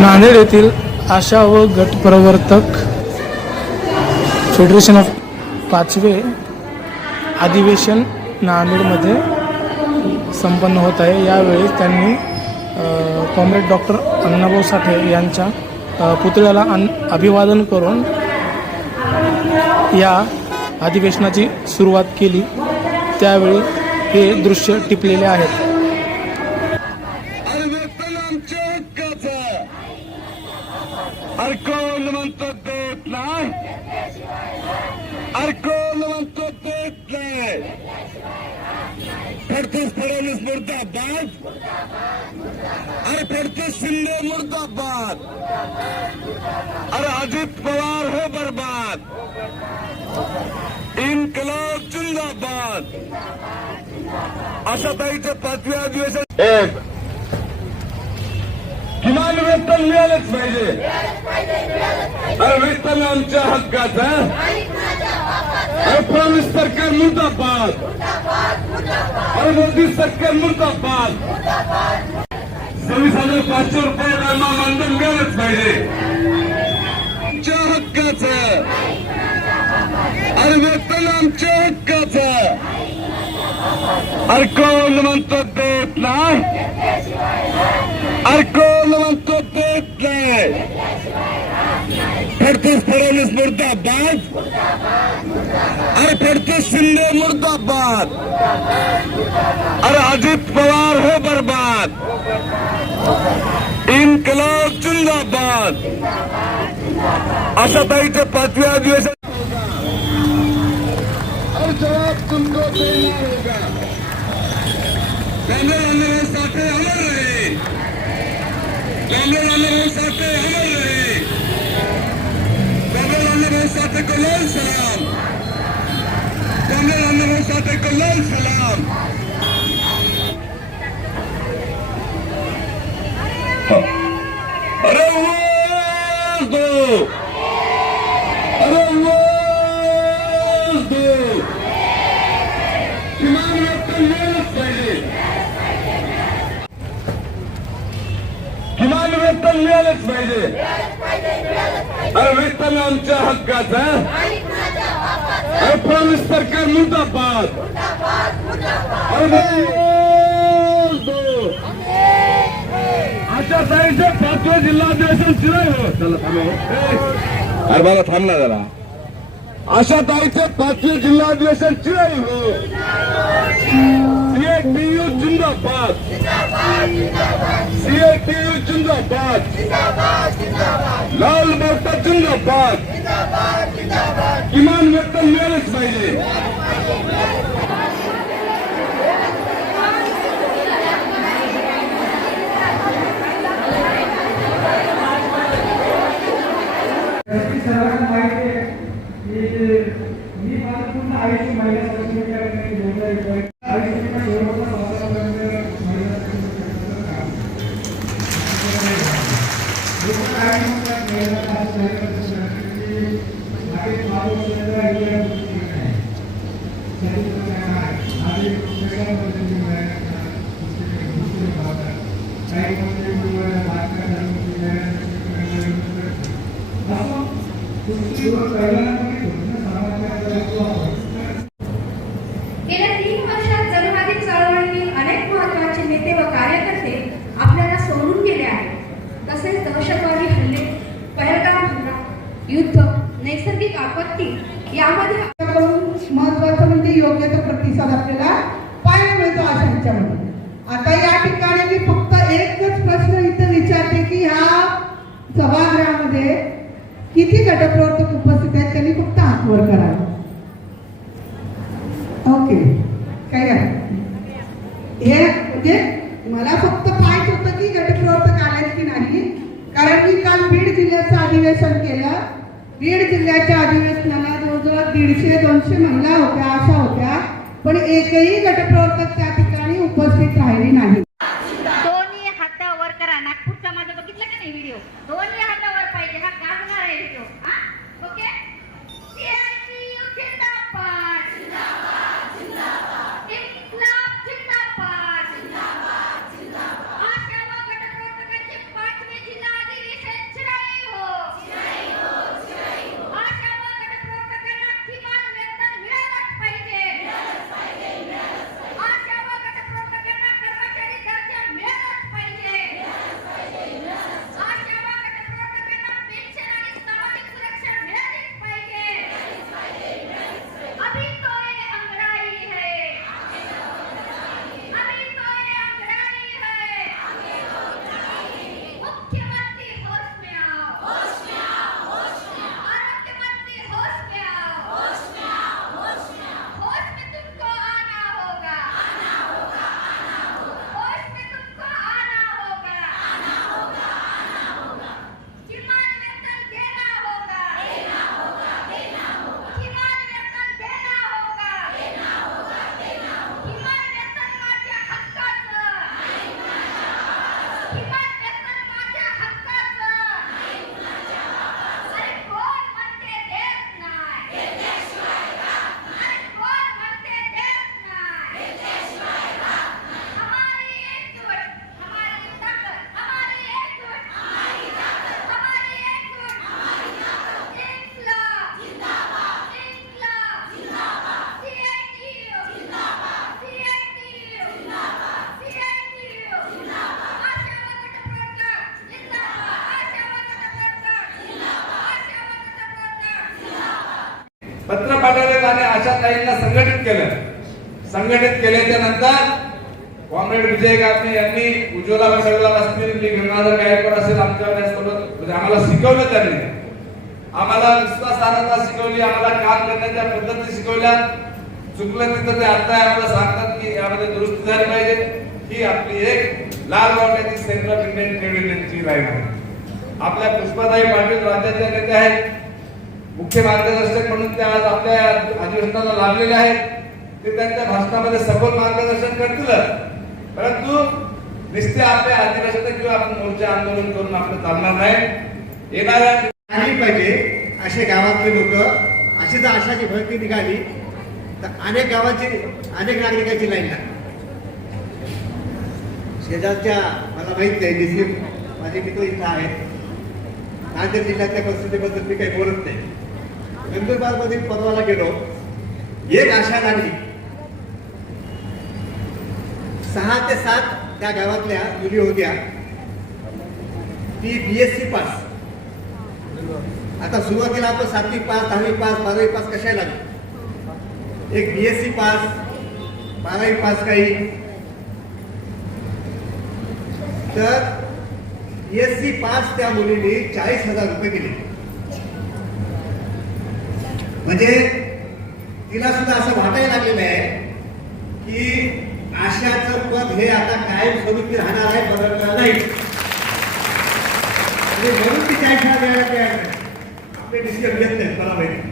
नांदेड येथील आशा व गट प्रवर्तक फेडरेशन ऑफ पाचवे अधिवेशन नांदेडमध्ये संपन्न होत आहे. यावेळी त्यांनी कॉम्रेड डॉक्टर अण्णाभाऊ साठे यांच्या पुतळ्याला अन अभिवादन करून या अधिवेशनाची सुरुवात केली. त्यावेळी हे दृश्य टिपलेले आहेत. अरे म्हणतो देत नाही अरे म्हणतो देत नाही फडतीस फडणवीस मुर्दाबाद? अरे फडतीस शिंदे मुर्दाबाद? अरे अजित पवार हो बर्बाद? इनकलाब जिंदाबाद? अशा ताईचं पाचव्या अधिवेशन एक किमान वेतन मिळालंच पाहिजे. अरे वेतन आमच्या हक्काचं अरे प्रवीण सरकार मुर्दाबाद. अरे मोदी सरकार मुर्दाबाद. सव्वीस हजार पाचशे रुपये दरमा मानधन मिळालंच पाहिजे. आमच्या हक्काचं. अरे वेतन आमच्या हक्काचं. अरे कोण म्हणतो देत नाही अरे कोण म्हणतो देत नाही फडतूस फडणवीस मुर्दाबाद अरे फडतूस शिंदे मुर्दाबाद अरे अजित पवार हो बर्बाद इन्कलाब जिंदाबाद अशा ताईचे पाचवे अधिवेशन और जवाब तुमको देना होगा साथे अमर रहे कैमरे वाले साथे अमर रहे कैमरे वाले साथे को लाल सलाम कैमरे वाले साथे को लाल सलाम अरे वो दो पाहिजे. अरे वेतन आमच्या हक्काचा अरे प्रवीण सरकार मुर्दाबाद. अरे अशा साईडचे पाचवे जिल्हाधिवेशन चिराय चला थांबा हो. अरे बाबा थांबला जरा. अशा ताईचे पाचवे जिल्हाधिवेशन चिराई हो. सीएटीयू जिंदाबाद. सीएटीयू जिंदाबाद. लाल मोर्चा जिंदाबाद. किमान वेतन मिळालंच पाहिजे. सर्वांना माहिती आहे. की मी माझं पूर्ण आयुष्य महिला सक्षमीकरण गेल्या तीन वर्षात जनवादी चळवळीतील अनेक महत्त्वाचे नेते व कार्यकर्ते आपल्याला सोडून गेले आहेत. तसेच दहशतवादी हल्ले पहलगाम हल्ला युद्ध नैसर्गिक आपत्ती यामध्ये प्रतिसाद आपल्याला पाहायला मिळतो अशा ह्याच्यामध्ये. आता या ठिकाणी मी फक्त एकच प्रश्न इथं विचारते की ह्या सभागृहामध्ये किती गटप्रवर्तक उपस्थित आहेत त्यांनी फक्त हातवर करावे ओके. काय हे म्हणजे मला फक्त पाहायचं होतं की गटप्रवर्तक आले की नाही. कारण मी काल बीड जिल्ह्याचं अधिवेशन केलं. बीड जिल्ह्याच्या अधिवेशनाला जवळजवळ दीडशे दोनशे महिला होत्या अशा होत्या. पण एकही गटप्रवर्तक त्या ಮುಖ್ಯಮಂತ್ರಿ पत्र पाठवले आणि अशा ताईंना संघटित केलं. संघटित केल्याच्यानंतर कॉम्रेड विजय गाभणे यांनी उज्ज्वला बसवला असतील मी गंगाधर गायकवाड असेल आमच्यासोबत म्हणजे आम्हाला शिकवलं त्यांनी. आम्हाला विश्वासार्हता शिकवली आम्हाला काम करण्याच्या पद्धती शिकवल्या. चुकलं तिथं ते आता आम्हाला सांगतात की यामध्ये दुरुस्ती झाली पाहिजे. ही आपली एक लाल वाट्याची सेंट्रल इंडियन ट्रेड युनियनची लाईन आहे. आपल्या पुष्पाताई पाटील राज्याच्या नेत्या आहेत. मुख्य मार्गदर्शक म्हणून त्या आज आपल्या अधिवेशनाला लाभलेले आहेत. ते त्यांच्या भाषणामध्ये सखोल मार्गदर्शन करतील. परंतु नुसते आपल्या अधिवेशन किंवा आपण मोर्चा आंदोलन करून आपलं चालणार नाही. येणाऱ्या आली पाहिजे असे गावातले लोक अशी जर आशाची भरती निघाली तर अनेक गावाची अनेक नागरिकांची लाईन लागली. शेजारच्या मला माहीत नाही माझे मित्र इथं आहेत. नांदेड जिल्ह्यातल्या परिस्थितीबद्दल मी काही बोलत नाही. नंदुरबार मधील परवाला गेलो. एक आशा लागली. सहा ते सात त्या गावातल्या मुली होत्या. ती बीएससी पास. आता सुरुवातीला आपण सातवी पास दहावी पास बारावी पास कशाला लागली? एक बीएससी पास बारावी पास काही. तर बीएससी पास त्या मुलीने चाळीस हजार रुपये दिले. म्हणजे तिला सुद्धा असं वाटायला लागलेलं आहे की आशाचं पद हे आता कायम स्वरूपी राहणार आहे बदलणार नाही म्हणजे म्हणून ती चाळीस हजार नाही. आपले डिसिजन घेत नाहीत मला माहिती